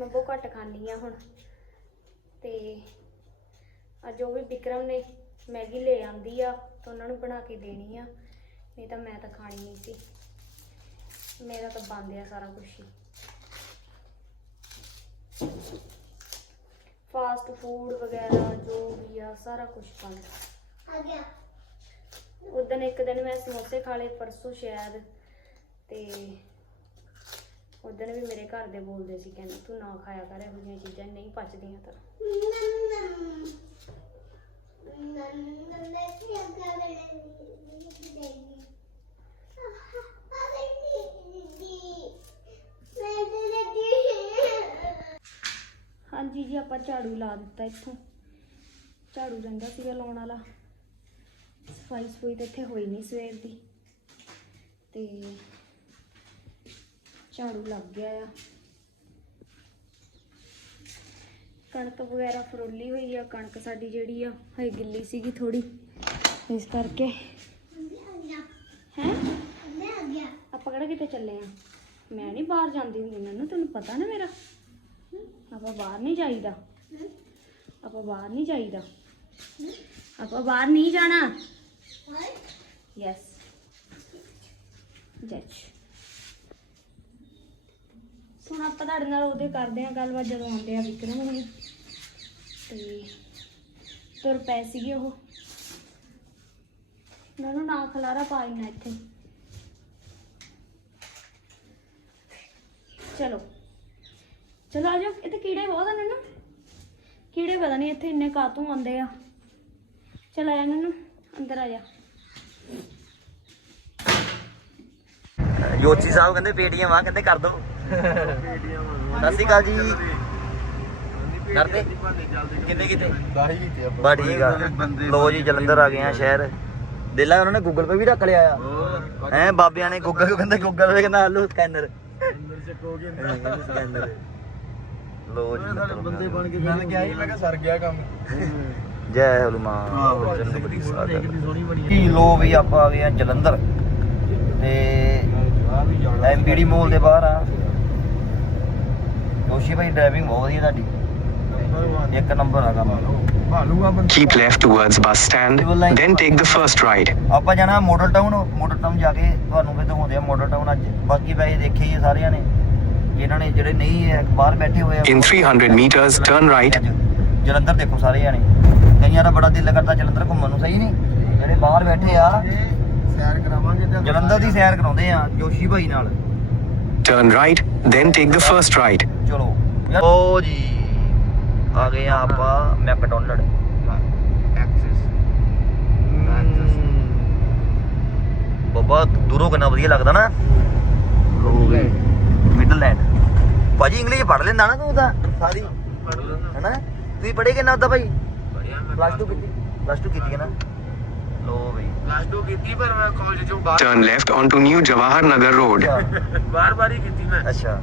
ਮੈਂ ਬਹੁਤ ਘੱਟ ਖਾਂਦੀ ਆ ਹੁਣ। ਤੇ ਅੱਜ ਜੋ ਵੀ ਵਿਕਰਮ ਨੇ ਮੈਗੀ ਲੈ ਆਂਦੀ ਆ ਤਾਂ ਉਹਨਾਂ ਨੂੰ ਬਣਾ ਕੇ ਦੇਣੀ ਆ। ਨਹੀਂ ਤਾਂ ਮੈਂ ਤਾਂ ਖਾਣੀ ਨਹੀਂ ਸੀ। ਮੇਰਾ ਤਾਂ ਬੰਦ ਆ ਸਾਰਾ ਕੁਝ ਹੀ। ਫਾਸਟ ਫੂਡ ਵਗੈਰਾ ਜੋ ਵੀ ਆ ਸਾਰਾ ਕੁਝ ਬੰਦ। ਉਦੋਂ ਇੱਕ ਦਿਨ ਮੈਂ ਸਮੋਸੇ ਖਾ ਲਏ ਪਰਸੋਂ ਸ਼ਾਇਦ। ਤੇ ਉਦੋਂ ਵੀ ਮੇਰੇ ਘਰ ਦੇ ਬੋਲਦੇ ਸੀ ਕਹਿੰਦੇ, ਤੂੰ ਨਾ ਖਾਇਆ ਕਰ, ਇਹੋ ਜਿਹੀਆਂ ਚੀਜ਼ਾਂ ਨਹੀਂ ਪਚਦੀਆਂ ਤਾਂ ਹਾਂਜੀ ਜੀ, ਆਪਾਂ ਝਾੜੂ ਲਾ ਦਿੱਤਾ ਇੱਥੋਂ। ਝਾੜੂ ਰਹਿੰਦਾ ਸੀਗਾ ਲਾਉਣ ਵਾਲਾ। ਸਫ਼ਾਈ ਸਫੂਈ ਤਾਂ ਇੱਥੇ ਹੋਈ ਨਹੀਂ ਸਵੇਰ ਦੀ। ਤੇ ਝਾੜੂ ਲੱਗ ਗਿਆ ਆ। ਕਣਕ ਵਗੈਰਾ ਫਰੋਲੀ ਹੋਈ ਆ ਕਣਕ ਸਾਡੀ ਜਿਹੜੀ ਆ ਹਜੇ ਗਿੱਲੀ ਸੀਗੀ ਥੋੜੀ ਇਸ ਕਰਕੇ। ਹੈ? ਆਪਾਂ ਕਿਹੜਾ ਕਿਤੇ ਚੱਲੇ ਆ? ਮੈਂ ਨਹੀਂ ਬਾਹਰ ਜਾਂਦੀ ਹੁੰਦੀ ਮੈਨੂੰ ਤੈਨੂੰ ਪਤਾ ਨਾ ਮੇਰਾ। ਆਪਾਂ ਬਾਹਰ ਨਹੀਂ ਜਾਈਦਾ। ਆਪਾਂ ਬਾਹਰ ਨਹੀਂ ਜਾਈਦਾ। ਆਪਾਂ ਬਾਹਰ ਨਹੀਂ ਜਾਣਾ। ਯੈਸ ਜੱਜ ਹੁਣ ਆਪਾਂ ਤੁਹਾਡੇ ਨਾਲ ਉਹਦੇ ਕਰਦੇ ਆ ਗੱਲਬਾਤ ਜਦੋਂ ਆਉਂਦੇ ਆ ਵਿਕਰਮ ਹੁਣੀ ਤੇ ਤੁਰ ਪਏ ਸੀਗੇ ਉਹ। ਮੈਨੂੰ ਨਾ ਖਲਾਰਾ ਪਾਈ ਨਾ ਇੱਥੇ। ਚਲੋ। ਚਲੋ ਆ ਜਾਓ, ਇੱਥੇ ਕੀੜੇ ਬਹੁਤ ਨੇ ਨਾ। ਕੀੜੇ ਪਤਾ ਨਹੀਂ ਇੱਥੇ ਇੰਨੇ ਕਾਤੋਂ ਆਉਂਦੇ ਆ। ਚਲ ਆ ਜਾ ਨੂੰ, ਅੰਦਰ ਆ ਜਾ। ਯੋਚੀ ਸਾਹਿਬ ਕਹਿੰਦੇ ਪੇਟੀਆਂ ਆ ਕਹਿੰਦੇ ਕਰ ਦੋ। ਸਤਿ ਸ਼੍ਰੀ ਅਕਾਲ ਜੀ। ਕਰਦੇ ਕਿੰਨੇ ਕਿਤੇ ਬਾ ਠੀਕ ਆ ਲੋ ਜੀ ਜਲੰਧਰ ਆ ਗਏ ਆ ਸ਼ਹਿਰ। ਦੇਲਾ ਉਹਨਾਂ ਨੇ ਗੂਗਲ ਪੇ ਵੀ ਰੱਖ ਲਿਆ ਆ। ਹੈ ਬਾਬਿਆਂ ਨੇ ਗੂਗਲ ਕਹਿੰਦੇ ਗੂਗਲ ਪੇ ਕਹਿੰਦਾ ਆਲੂ ਸਕੈਨਰ ਸਕੈਨਰ ਲੋ ਜੀ ਮਤਲਬ ਬੰਦੇ ਬਣ ਕੇ ਗੱਲ ਗਿਆ ਸੀ ਮੈਂ ਕਿਹਾ ਸਰ ਗਿਆ ਕੰਮ। ਜੈ ਹਨੂਮਾਨ ਜਨਪਤੀ ਕੀ ਲੋ ਵੀ ਆਪਾਂ ਆ ਗਏ ਆ ਜਲੰਧਰ। ਤੇ ਐਮਪੀਡੀ ਮੋਲ ਦੇ ਬਾਹਰ ਆ। ਜੋਸ਼ੀ ਭਾਈ ਡਰਾਈਵਿੰਗ ਬਹੁਤ ਵਧੀਆ ਤੁਹਾਡੀ। ਇੱਕ ਨੰਬਰ ਆ ਕੰਮ। Keep left towards bus stand, then take the first right. ਆਪਾਂ ਜਾਣਾ ਮਾਡਲ ਟਾਊਨ ਮਾਡਲ ਟਾਊਨ ਜਾ ਕੇ ਤੁਹਾਨੂੰ ਵੀ ਦਿਖਾਉਂਦੇ ਆ ਮਾਡਲ ਟਾਊਨ ਅੱਜ। ਬਾਕੀ ਵੈਸੇ ਦੇਖੇ ਹੀ ਸਾਰਿਆਂ ਨੇ। ਜਿਨ੍ਹਾਂ ਨੇ ਜਿਹੜੇ ਨਹੀਂ ਹੈ ਬਾਹਰ ਬੈਠੇ ਹੋਏ ਆ In 300 meters, turn right. Jalandhar ਦੇਖੋ ਸਾਰੇ ਜਾਣੇ। ਕਈਆਂ ਦਾ ਬੜਾ ਦਿਲ ਕਰਦਾ ਜਲੰਧਰ ਘੁੰਮਣ ਨੂੰ ਸਹੀ ਨਹੀਂ? ਜਿਹੜੇ ਬਾਹਰ ਬੈਠੇ ਆ। ਸੈਰ ਕਰਾਵਾਂਗੇ ਤੇ ਜਲੰਧਰ ਦੀ ਸੈਰ ਕਰਾਉਂਦੇ ਆ ਜੋਸ਼ੀ ਭਾਈ ਨਾਲ। Turn right, then take the first right. ਚਲੋ। ਯਾਰ- ਓ ਜੀ। ਆ ਗਏ ਆ ਆਪਾਂ ਮੈਕਡੋਨਲਡ। ਬਾਬਾ ਦੂਰੋਂ ਕਿੰਨਾ ਵਧੀਆ ਲੱਗਦਾ ਨਾ। ਭਾਜੀ ਇੰਗਲਿਸ਼ ਪੜ੍ਹ ਲੈਂਦਾ ਨਾ ਤੂੰ ਤਾਂ ਸਾਰੀ। ਹੈਨਾ? ਤੁਸੀਂ ਪੜ੍ਹੇ ਕਿੰਨਾ ਉਹਦਾ ਭਾਈ? ਪਲੱਸ 2 ਕੀਤੀ। ਪਲੱਸ 2 ਕੀਤੀ ਹੈ ਨਾ? ਲੋ ਬਈ ਪਲੱਸ 2 ਕੀਤੀ ਪਰ ਮੈਂ ਕਾਲਜ ਚੋਂ ਬਾਹਰ Turn left onto New Jawahar Nagar Road. ਬਾਰ ਬਾਰ ਹੀ ਕੀਤੀ ਮੈਂ ਅੱਛਾ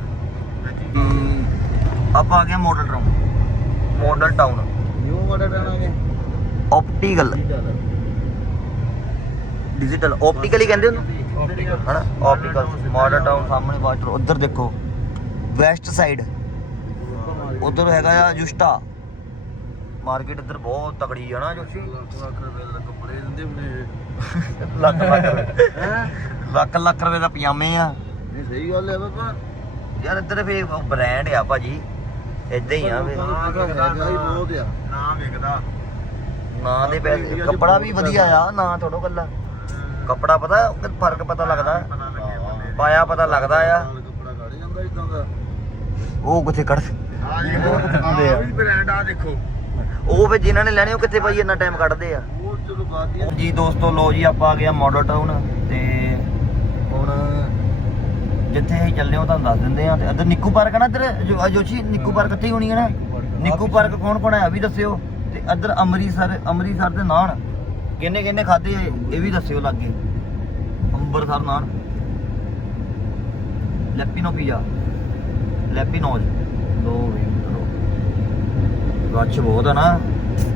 ਆਪਾਂ ਆ ਗਏ model town model town new model ਟਾਣਾਗੇ optical digital optical ਹੀ ਕਹਿੰਦੇ ਉਹਨੂੰ ਹਨਾ ਆਪਟੀਕਲ ਮਾਡਲ ਟਾਊਨ ਸਾਹਮਣੇ ਵਾਟਰ ਉਧਰ ਦੇਖੋ ਵੈਸਟ ਸਾਈਡ ਉਧਰ ਹੈਗਾ ਆ ਜੁਸਟਾ ਮਾਰਕੀਟ ਇੱਧਰ ਬਹੁਤ ਤਕੜੀ ਆ ਨਾ ਜੋਸ਼ੀ। ਲੱਖ ਰੁਪਏ ਦਾ ਕੱਪੜੇ ਦਿੰਦੇ ਹੁੰਦੇ ਲੱਖ ਲੱਖ ਰੁਪਏ। ਲੱਖ ਲੱਖ ਰੁਪਏ ਦਾ ਪਜਾਮੇ ਆ। ਇਹ ਸਹੀ ਗੱਲ ਹੈ ਬਾਬਾ। ਯਾਰ ਇੱਧਰ ਫੇ ਬ੍ਰਾਂਡ ਆ ਭਾਜੀ। ਇਦਾਂ ਹੀ ਆ ਹੀ ਬਹੁਤ ਆ। ਨਾ ਵਿਕਦਾ ਨਾਂ ਦੇ ਪੈਸੇ ਕੱਪੜਾ ਵੀ ਵਧੀਆ ਆ ਨਾਂ ਥੋੜੋ ਗੱਲਾਂ ਕੱਪੜਾ ਪਤਾ ਫ਼ਰਕ ਪਤਾ ਲੱਗਦਾ। ਪਾਇਆ ਪਤਾ ਲੱਗਦਾ ਆ। ਕੱਪੜਾ ਕੱਢ ਜਾਂਦਾ ਇਦਾਂ ਦਾ? ਉਹ ਕਿੱਥੇ ਕੱਢ ਆ ਵੀ ਬ੍ਰਾਂਡ ਆ ਦੇਖੋ। ਉਹ ਫੇ ਜਿਨ੍ਹਾਂ ਨੇ ਲੈਣੇ, ਉਹ ਕਿੱਥੇ ਭਾਈ ਇੰਨਾ ਟਾਈਮ ਕੱਢਦੇ ਆ? ਉਹ ਚਲੋ ਬਾਤ ਹੀ ਜੀ ਦੋਸਤੋ ਲੋ ਜੀ, ਆਪਾਂ ਆ ਗਿਆ ਮਾਡਲ ਟਾਊਨ ਤੇ ਹੁਣ ਜਿੱਥੇ ਅਸੀਂ ਚੱਲੇ ਹਾਂ ਤੁਹਾਨੂੰ ਦੱਸ ਦਿੰਦੇ ਆ। ਤੇ ਇੱਧਰ ਨਿੱਕੂ ਪਾਰਕ ਹੈ ਨਾ ਇੱਧਰ? ਜੋ- ਨਿੱਕੂ ਪਾਰਕ ਕਿੱਥੇ ਹੋਣੀ ਹੈ ਨਾ? ਨਿੱਕੂ ਪਾਰਕ ਕੌਣ ਕੌਣ ਵੀ ਦੱਸਿਓ। ਤੇ ਇੱਧਰ ਅੰਮ੍ਰਿਤਸਰ ਅੰਮ੍ਰਿਤਸਰ ਦੇ ਨਾਨ। ਕਿੰਨੇ ਕਿੰਨੇ ਖਾਦੇ ਇਹ ਵੀ ਦੱਸਿਓ ਲੱਗੇ। Amritsar naan. La Pino pizza. La Pino'z. ਲੋ ਵੀ। ਗੱਛ ਬਹੁਤ ਆ ਨਾ।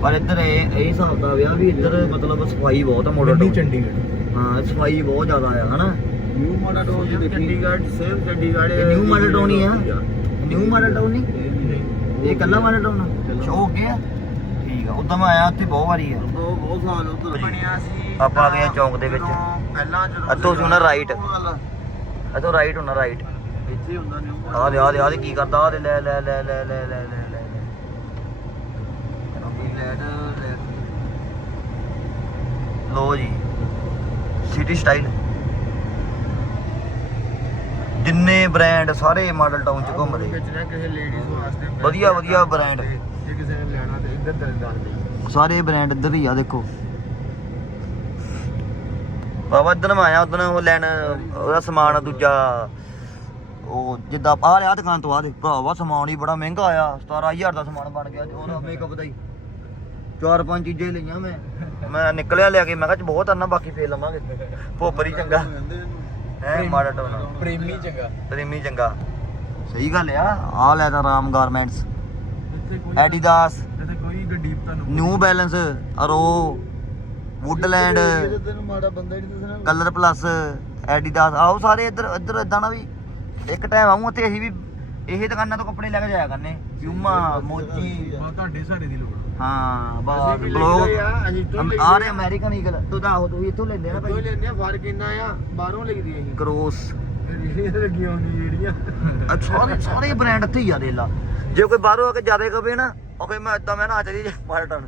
ਪਰ ਇੱਧਰ ਇਹ ਇਹ ਹਿਸਾਬ ਦਾ ਵਿਆਹ ਵੀ ਇੱਧਰ ਮਤਲਬ ਸਫ਼ਾਈ ਬਹੁਤ ਆ ਮੋਡਲ ਟਾਊਨ ਚੰਡੀਗੜ੍ਹ। ਹਾਂ ਸਫ਼ਾਈ ਬਹੁਤ ਜ਼ਿਆਦਾ ਆ ਹਨਾ? ਨਿਊ ਮਾਡਲ ਟਾਊਨ ਦੀ ਚੰਡੀਗੜ੍ਹ ਸੇਮ ਚੰਡੀਗੜ੍ਹ ਇਹ ਨਿਊ ਮਾਡਲ ਟਾਊਨ ਹੀ ਆ। ਨਿਊ ਮਾਡਲ ਟਾਊਨ ਨਹੀਂ। ਇਹ ਕੱਲਾ ਮਾਡਲ ਟਾਊਨ ਅੱਛਾ ਉਹ ਅੱਗੇ ਆ? ਠੀਕ ਆ ਉਦੋਂ ਮੈਂ ਆਇਆ ਉੱਥੇ ਬਹੁਤ ਵਾਰੀ ਆ। ਬਹੁਤ ਸਾਲ ਉਧਰ ਬਣਿਆ ਸੀ। ਆਪਾਂ ਆ ਗਏ ਚੌਂਕ ਦੇ ਵਿੱਚ। ਪਹਿਲਾਂ ਜਦੋਂ ਇੱਥੋਂ ਸੀ ਉਹਨਾਂ ਰਾਈਟ। ਇੱਥੋਂ ਰਾਈਟ ਹੋਣਾ ਰਾਈਟ ਇੱਥੇ ਹੁੰਦਾ ਨਿਊ ਆ ਦੇ ਆ ਦੇ ਆ ਦੇ ਕੀ ਕਰਦਾ ਆ ਦੇ ਲੈ ਲੈ ਲੈ ਲੈ ਲੈ ਲੈ। ਲੈ ਲੈ ਲੋ ਜੀ ਸਿਟੀ ਸਟਾਈਲ ਜਿੰਨੇ ਬ੍ਰਾਂਡ ਸਾਰੇ ਮਾਡਲ ਟਾਊਨ ਚ ਕਿਸੇ ਲੇਡੀਜ਼ ਵਾਸਤੇ ਵਧੀਆ ਵਧੀਆ ਬ੍ਰਾਂਡ ਜੇ ਕਿਸੇ ਨੇ ਲੈਣਾ ਤੇ ਇੱਧਰ ਦਰ ਦੱਸ ਦੇ ਸਾਰੇ ਬ੍ਰਾਂਡ ਇੱਧਰ ਹੀ ਆ ਦੇਖੋ। ਬਾਬਾ ਇੱਧਰ ਮੈਂ ਆਇਆ ਉਦੋਂ ਉਹ ਲੈਣ ਉਹਦਾ ਸਮਾਨ ਦੂਜਾ। ਉਹ ਜਿੱਦਾਂ ਆ ਲਿਆ ਦੁਕਾਨ ਤੋਂ ਆ ਦੇ ਭਰਾਵਾ ਸਮਾਨ ਹੀ ਬੜਾ ਮਹਿੰਗਾ ਆਇਆ। 17000 ਦਾ ਸਮਾਨ ਬਣ ਗਿਆ ਉਹਦਾ ਮੇਕਅਪ ਦਾ ਹੀ। ਚਾਰ ਪੰਜ ਚੀਜ਼ਾਂ ਹੀ ਲਈਆਂ ਮੈਂ। ਮੈਂ ਨਿਕਲਿਆ ਲਿਆ ਕੇ ਮੈਂ ਕਿਹਾ ਚ ਬਹੁਤ ਆ ਨਾ ਬਾਕੀ ਫੇਰ ਲਵਾਂਗੇ। ਭੋਪਰ ਚੰਗਾ। ਹੈ ਮਾੜਾ ਟੋਨਾ ਪ੍ਰੇਮੀ ਚੰਗਾ। ਪ੍ਰੇਮੀ ਚੰਗਾ। ਸਹੀ ਗੱਲ ਆ ਆ ਲੈ ਤਾਂ ਰਾਮ ਗਾਰਮੈਂਟਸ। ਐਡੀਦਾਸ ਇੱਥੇ ਕੋਈ ਗੱਡੀ ਤੁਹਾਨੂੰ New Balance Arrow Woodland. Color Plus Adidas ਆਓ ਸਾਰੇ ਇੱਧਰ ਇੱਧਰ ਇਦਾਂ ਨਾ ਵੀ ਇੱਕ ਟਾਈਮ ਆਉਂ ਉੱਥੇ ਅਸੀਂ ਵੀ ਇਹ ਦੁਕਾਨਾਂ ਤੋਂ ਕੱਪੜੇ ਲੈ ਕੇ ਜਾਇਆ ਕਰਨੇ। ਪਿਊਮਾ ਮੋਚੀ ਬਾ ਤੁਹਾਡੇ ਸਾਰੇ ਦੀ ਲੋੜ ਹਾਂ ਬਸ ਅਸੀਂ ਵੀ ਬਲੌਗ। ਲੈਂਦੇ ਆ, ਅਸੀਂ ਇੱਥੋਂ ਲੈਂਦੇ ਆ ਰਹੇ ਅਮਰੀਕਨ ਈਗਲ ਤੂੰ ਤਾਂ ਤੁਸੀਂ ਇੱਥੋਂ ਲੈਂਦੇ ਆ ਨਾ ਕੋਈ ਭਾਈ। ਲੈਣੇ ਆ ਫ਼ਰਕ ਇੰਨਾ ਆ ਬਾਹਰੋਂ ਲਿਖਦੀ ਅਸੀਂ ਕਰੋਸ। ਜਿਹੜੀਆਂ ਲੱਗੀਆਂ ਹੁੰਦੀਆਂ ਜਿਹੜੀਆਂ। ਸਾਰੇ ਸਾਰੇ ਬ੍ਰਾਂਡ ਇੱਥੇ ਹੀ ਆ ਦੇ ਲਾ। ਜੇ ਕੋਈ ਬਾਹਰੋਂ ਆ ਕੇ ਜ਼ਿਆਦਾ ਕਵੇ ਨਾ ਓਕੇ ਮੈਂ ਇਦਾਂ ਮੈਂ ਨਾ ਚਲੀ ਜਾ ਮਾਰ ਟਨ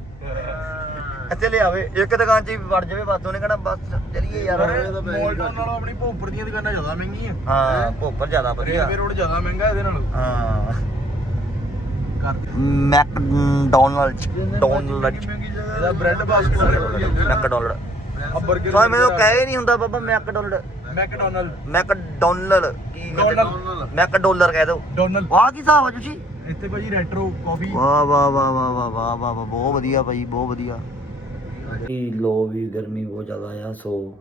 ਇੱਥੇ ਲਿਆਵੇ ਇੱਕ ਦੁਕਾਨ 'ਚ ਹੀ ਵੜ ਜਾਵੇ ਬਸ ਉਹਨੇ ਕਹਣਾ ਬਸ ਚਲੀਏ ਯਾਰ ਮੋਲਟਨ ਨਾਲੋਂ ਆਪਣੀ ਭੋਪਰ ਦੀਆਂ ਦੁਕਾਨਾਂ ਜ਼ਿਆਦਾ ਮਹਿੰਗੀਆਂ ਹਾਂ ਭੋਪਰ ਜ਼ਿਆਦਾ ਵਧੀਆ ਰੇਲਵੇ ਰੋਡ ਜ਼ਿਆਦਾ ਮਹਿੰਗਾ ਇਹਦੇ ਨਾਲੋਂ ਹਾਂ ਮੈਕਡੋਨਲਡ ਡੋਨਲਡ ਇਹਦਾ ਬ੍ਰੈਡ ਬਾਸਕਟ ਮੈਕਡੋਨਲਡ ਸੋ ਮੈਨੂੰ ਕਹੇ ਨਹੀਂ ਹੁੰਦਾ ਬਾਬਾ ਮੈਕਡੋਨਲਡ ਮੈਕਡੋਨਲਡ ਮੈਕਡੋਨਲਡ ਕੀ ਕਹਿ ਦਿਓ ਡੋਨਲ ਵਾਹ ਕੀ ਹਿਸਾਬ ਆ ਤੁਸੀਂ ਇੱਥੇ ਭਾਜੀ ਰੈਟਰੋ ਕਾਫੀ ਵਾਹ ਵਾਹ ਵਾਹ ਵਾਹ ਵਾਹ ਵਾਹ ਬਹੁਤ ਵਧੀਆ ਭਾਈ ਬਹੁਤ ਵਧੀਆ ਲੋ ਵੀ ਗਰਮੀ ਬਹੁਤ ਜ਼ਿਆਦਾ ਆ, ਸੋ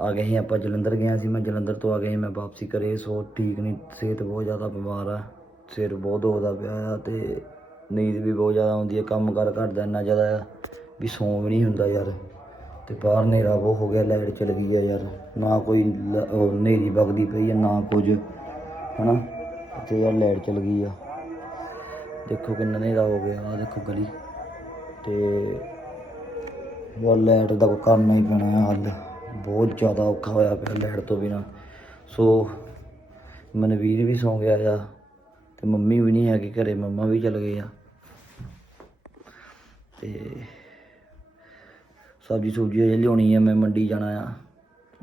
ਆ ਗਏ ਸੀ ਆਪਾਂ ਜਲੰਧਰ ਗਿਆ ਸੀ, ਮੈਂ ਜਲੰਧਰ ਤੋਂ ਆ ਗਏ ਸੀ, ਮੈਂ ਵਾਪਸੀ ਕਰੇ, ਸੋ ਠੀਕ ਨਹੀਂ, ਸਿਹਤ ਬਹੁਤ ਜ਼ਿਆਦਾ ਬਿਮਾਰ ਆ, ਸਿਰ ਬਹੁਤ ਦੁਖਦਾ ਪਿਆ ਆ ਤੇ ਨੀਂਦ ਵੀ ਬਹੁਤ ਜ਼ਿਆਦਾ ਆਉਂਦੀ ਹੈ ਕੰਮ ਕਰ ਕਰਦਾ ਇੰਨਾ ਜ਼ਿਆਦਾ ਆ ਵੀ ਸੌਂ ਵੀ ਨਹੀਂ ਹੁੰਦਾ ਯਾਰ, ਤੇ ਬਾਹਰ ਹਨੇਰਾ ਬਹੁਤ ਹੋ ਗਿਆ, ਲਾਈਟ ਚਲ ਗਈ ਆ ਯਾਰ, ਨਾ ਕੋਈ ਲ- ਹਨੇਰੀ ਵਗਦੀ ਪਈ ਆ, ਨਾ ਕੁਝ, ਹਨਾ, ਤੇ ਯਾਰ ਲਾਈਟ ਚਲ ਗਈ ਆ, ਦੇਖੋ ਕਿੰਨਾ ਹਨੇਰਾ ਹੋ ਗਿਆ ਆ ਦੇਖੋ ਗਲੀ, ਤੇ ਯਾਰ ਲਾਈਟ ਦਾ ਕੋਈ ਕਰਨਾ ਹੀ ਪੈਣਾ ਹੈ ਹੱਲ। ਬਹੁਤ ਜ਼ਿਆਦਾ ਔਖਾ ਹੋਇਆ ਪਿਆ ਲਾਈਟ ਤੋਂ ਬਿਨਾ। ਸੋ ਮਨਵੀਰ ਵੀ ਸੌਂ ਗਿਆ ਆ ਤੇ ਮੰਮੀ ਵੀ ਨਹੀਂ ਹੈਗੀ ਘਰੇ, ਮੰਮਾ ਵੀ ਚਲ ਗਏ ਆ। ਤੇ ਸਬਜ਼ੀ ਸੁਬਜ਼ੀ ਅਜੇ ਲਿਆਉਣੀ ਆ, ਮੈਂ ਮੰਡੀ ਜਾਣਾ ਆ।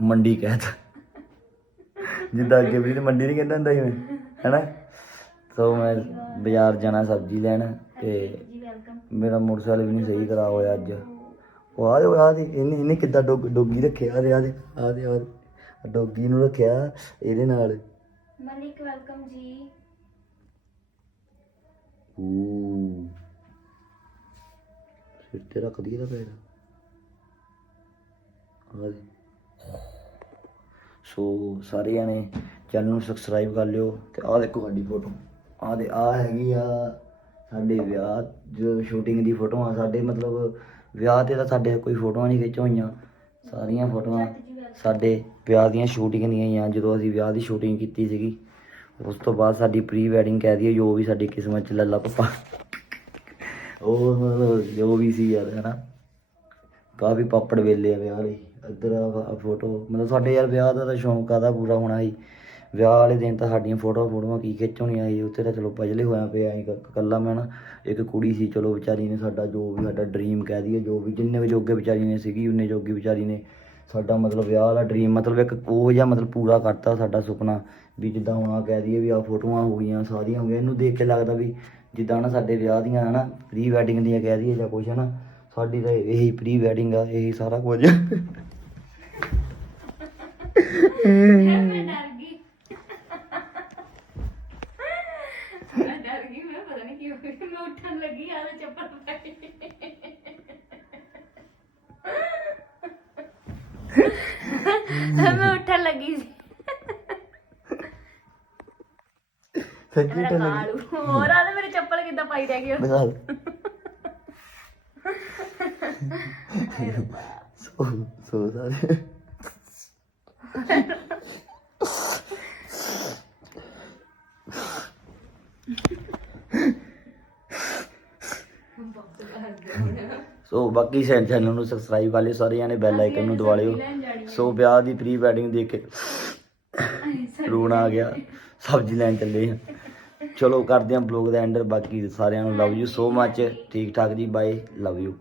ਮੰਡੀ ਕਹਿਤਾ ਜਿੱਦਾਂ ਅੱਗੇ ਵੀ ਮੰਡੀ ਨਹੀਂ ਕਹਿੰਦਾ ਹੁੰਦਾ ਸੀ ਮੈਂ, ਹੈਨਾ? ਸੋ ਮੈਂ ਬਾਜ਼ਾਰ ਜਾਣਾ, ਸਬਜ਼ੀ ਲੈਣ ਤੇ ਮੇਰਾ ਮੋਟਰਸਾਈਕਲ ਵੀ ਨਹੀਂ ਸਹੀ ਕਰਾ ਹੋਇਆ ਅੱਜ। ਉਹ ਆ ਦੇ ਆ ਦੇ ਇਹਨੇ ਇਹਨੇ ਕਿੱਦਾਂ ਡੋਗ ਡੋਗੀ ਰੱਖਿਆ? ਆ ਦੇ ਆ ਦੇ ਆ ਦੇ ਆ ਦੇ। ਡੋਗੀ ਨੂੰ ਰੱਖਿਆ ਇਹਦੇ ਨਾਲ। ਮਲਿਕ ਵੈਲਕਮ ਜੀ। ਊ ਸਿਰ ਤੇ ਰੱਖ ਦਾ ਪੈਰ ਆ ਦੇ। ਸੋ ਸਾਰੇ ਜਾਣੇ ਚੈਨਲ ਨੂੰ ਸਬਸਕ੍ਰਾਈਬ ਕਰ ਲਿਓ ਤੇ ਆਹ ਦੇਖੋ ਸਾਡੀ ਫੋਟੋ ਆਹ ਦੇ ਆ ਹੈਗੀ ਆ ਸਾਡੇ ਵਿਆਹ ਜੋ ਸ਼ੂਟਿੰਗ ਦੀ ਫੋਟੋਆਂ ਸਾਡੇ ਮਤਲਬ ਵਿਆਹ ਤੇ ਤਾਂ ਸਾਡੇ ਕੋਈ ਫੋਟੋਆਂ ਨਹੀਂ ਖਿੱਚ ਹੋਈਆਂ। ਸਾਰੀਆਂ ਫੋਟੋਆਂ ਸਾਡੇ ਵਿਆਹ ਦੀਆਂ ਸ਼ੂਟਿੰਗ ਦੀਆਂ ਹੀ ਆ। ਜਦੋਂ ਅਸੀਂ ਵਿਆਹ ਦੀ ਸ਼ੂਟਿੰਗ ਕੀਤੀ ਸੀਗੀ, ਉਸ ਤੋਂ ਬਾਅਦ ਸਾਡੀ ਪ੍ਰੀ ਵੈਡਿੰਗ ਕਹਿ ਦਈਏ, ਜੋ ਵੀ ਸਾਡੀ ਕਿਸਮਤ ਚ ਲੱਲਾ ਪੱਪਾ। ਉਹ ਜੋ ਵੀ ਸੀ ਯਾਰ, ਹੈਨਾ। ਕਾਫੀ ਪਾਪੜ ਵੇਲੇ ਆ ਵਿਆਹ ਲਈ। ਇੱਧਰ ਆ ਫੋਟੋ। ਮਤਲਬ ਸਾਡੇ ਯਾਰ ਵਿਆਹ ਦਾ ਤਾਂ ਸ਼ੌਂਕ ਆਦਾ ਪੂਰਾ ਹੋਣਾ ਸੀ। ਵਿਆਹ ਵਾਲੇ ਦਿਨ ਤਾਂ ਸਾਡੀਆਂ ਫੋਟੋਆਂ ਫੋਟੋਆਂ ਕੀ ਖਿੱਚਣੀਆਂ ਸੀ, ਉੱਥੇ ਤਾਂ ਚਲੋ ਪਜਲੇ ਹੋਇਆ ਪਿਆ ਸੀ ਇਕੱਲਾ ਮੈਂ ਨਾ, ਇੱਕ ਕੁੜੀ ਸੀ, ਚਲੋ ਵਿਚਾਰੀ ਨੇ ਸਾਡਾ ਜੋ ਵੀ ਸਾਡਾ ਡ੍ਰੀਮ ਕਹਿ ਦਈਏ, ਜੋ ਵੀ ਜਿੰਨੇ ਵੀ ਜੋਗੇ ਵਿਚਾਰੀ ਨੇ ਸੀਗੀ, ਉਹਨੇ ਜੋਗੀ ਵਿਚਾਰੀ ਨੇ ਸਾਡਾ ਮਤਲਬ ਵਿਆਹ ਵਾਲਾ ਡ੍ਰੀਮ ਮਤਲਬ ਇੱਕ ਉਹ ਜਿਹਾ ਮਤਲਬ ਪੂਰਾ ਕਰਤਾ ਸਾਡਾ ਸੁਪਨਾ ਵੀ ਜਿੱਦਾਂ ਹੁਣ ਆ ਕਹਿ ਦਈਏ ਵੀ ਆ ਫੋਟੋਆਂ ਹੋ ਗਈਆਂ, ਸਾਰੀਆਂ ਹੋ ਗਈਆਂ, ਇਹਨੂੰ ਦੇਖ ਕੇ ਲੱਗਦਾ ਵੀ ਜਿੱਦਾਂ ਨਾ ਸਾਡੇ ਵਿਆਹ ਦੀਆਂ ਹਨਾ ਪ੍ਰੀ ਵੈਡਿੰਗ ਦੀਆਂ ਕਹਿ ਦਈਏ ਜਾਂ ਕੁਛ ਹਨਾ, ਸਾਡੀ ਤਾਂ ਇਹੀ ਪ੍ਰੀ ਵੈਡਿੰਗ ਆ, ਇਹੀ ਸਾਰਾ ਕੁਝ ਮੈਂ ਡਰ ਗਈ ਮੈਂ ਡਰ ਗਈ ਮੈਂ ਪਤਾ ਨਹੀਂ ਕੀ ਹੋ ਗਿਆ ਮੈਂ ਉੱਠਣ ਲੱਗੀ ਆ ਤੇ ਚੱਪਲ ਪਾਈ ਮੈਂ ਉੱਠਣ ਲੱਗੀ ਸੀ। ਸੱਚੀ ਮੇਰਾ ਕਾਲੂ ਹੋਰ ਆ ਤੇ ਮੇਰੀ ਚੱਪਲ ਕਿੱਦਾਂ ਪਾਈ ਰਹਿ ਗਈ ਉਹ? ਦਿਖਾ ਸੋ ਸੋ ਸਾਰੇ। ਸੋ ਬਾਕੀ ਚੈਨਲ ਨੂੰ ਸਬਸਕ੍ਰਾਈਬ ਕਰ ਲਿਓ ਸਾਰੇ ਜਾਣੇ ਬੈਲ ਆਈਕਨ ਨੂੰ ਦਬਾ ਲਿਓ। ਸੋ ਵਿਆਹ ਦੀ ਪ੍ਰੀ ਵੈਡਿੰਗ ਦੇਖ ਕੇ ਰੋਣ ਆ ਗਿਆ। ਸਬਜ਼ੀ ਲੈਣ ਚੱਲੇ ਆ। ਚਲੋ ਕਰਦੇ ਹਾਂ ਬਲੌਗ ਦਾ ਐਂਡਰ ਬਾਕੀ ਸਾਰਿਆਂ ਨੂੰ ਲਵ ਯੂ ਸੋ ਮੱਚ ਠੀਕ ਠਾਕ ਜੀ ਬਾਏ ਲਵ ਯੂ